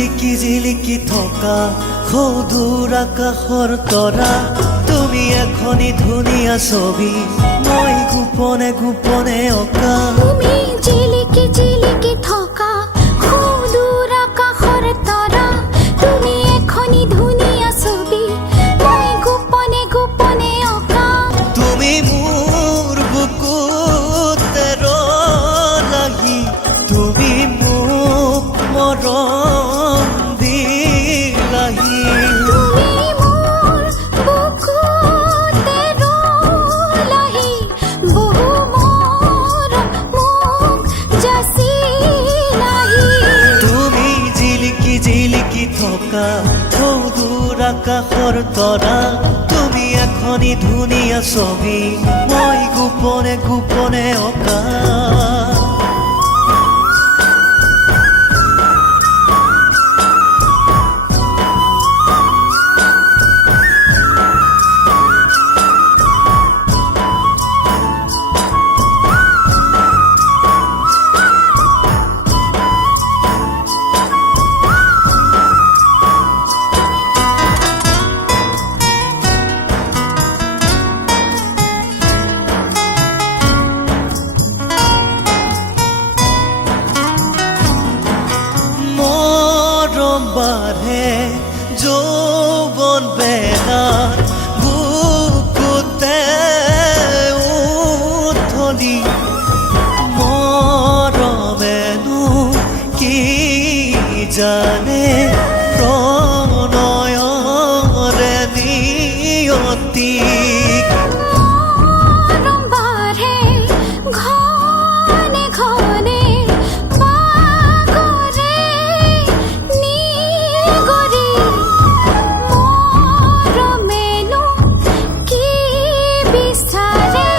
জিলিকি জিলিকি থকা সৌদূৰ আকাশৰ তৰা তুমি এখনি ধুনীয়া ছবি মই গোপনে গোপনে অঁকা তুমি জিলিকি জিলিকি থকা সৌদূৰ আকাশৰ তৰা তুমি এখনি ধুনীয়া ছবি মই গোপনে গোপনে অঁকা তুমি মোৰ বুকুতে ৰলাহি তুমি মোক মৰম দিলাহি তুমি মোৰ বুকুতে ৰলাহি বহু মৰম মোক যাচিলাহি তুমি জিলিকি জিলিকি থকা সৌদূৰ আকাশৰ তৰা তুমি এখনি ধুনীয়া ছবি মই গোপনে গোপনে অঁকা বাঢ়ে যৌৱন বেলাৰ বুকুতে উঠলি মৰমেনো কি জানে প্ৰণয়ৰে নিয়তি মৰম বাঢ়ে ঘনে ঘনে বাগৰে নিগৰি মৰমেনো কি বিচাৰে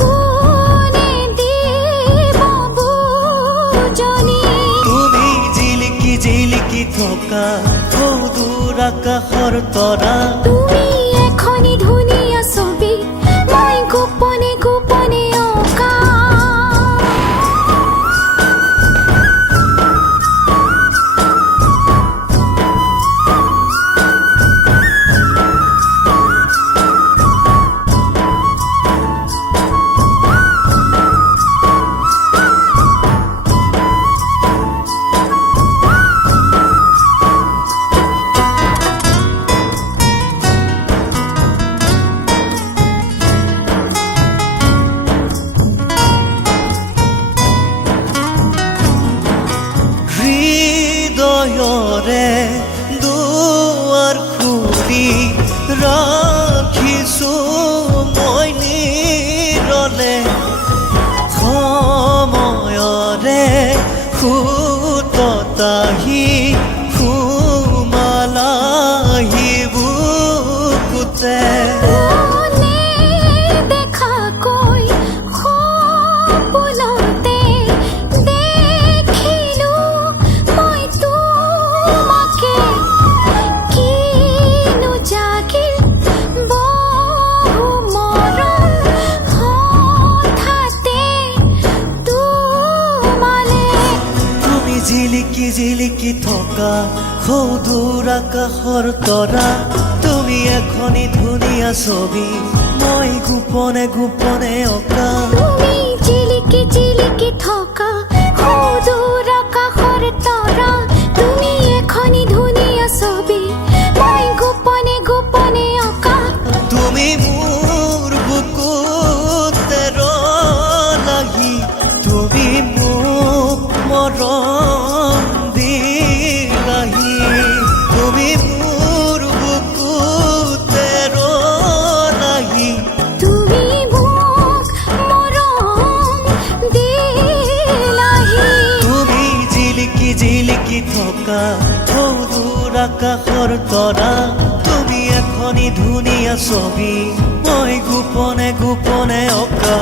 কোনে দিব বুজনি তুমি জিলিকি জিলিকি থকা সৌদূৰ আকাশৰ তৰা তুমি এখনি ধুনীয়া ছবি মই গোপনে গোপনে অঁকা হৃদয়ৰে দুৱাৰ খুলি ৰাখিছো মই নিৰলে সময়ৰে সুততাহি সুমালাহি বুকুতে মনে দেখাকৈ সপোনতে দেখিলো মই তোমাকে কিনো জাগিল বহু মৰম হঠাতে তোমালে তুমি জিলিকি জিলিকি থকা সৌদূৰ আকাশৰ তৰা তুমি এখনি ধুনীয়া ছবি মই গোপনে গোপনে অঁকা তুমি জিলিকি জিলিকি থকা সৌদূৰ আকাশৰ তৰা তুমি এখনি ধুনীয়া ছবি মই গোপনে গোপনে অঁকা তুমি মোৰ বুকুতে ৰলাহি তুমি মোক মৰম দিলাহি তুমি মোৰ বুকুতে ৰলাহি তুমি মোক মৰম দিলাহি তুমি জিলিকি জিলিকি থকা সৌদূৰ আকাশৰ তৰা তুমি এখনি ধুনীয়া ছবি মই গোপনে গোপনে অঁকা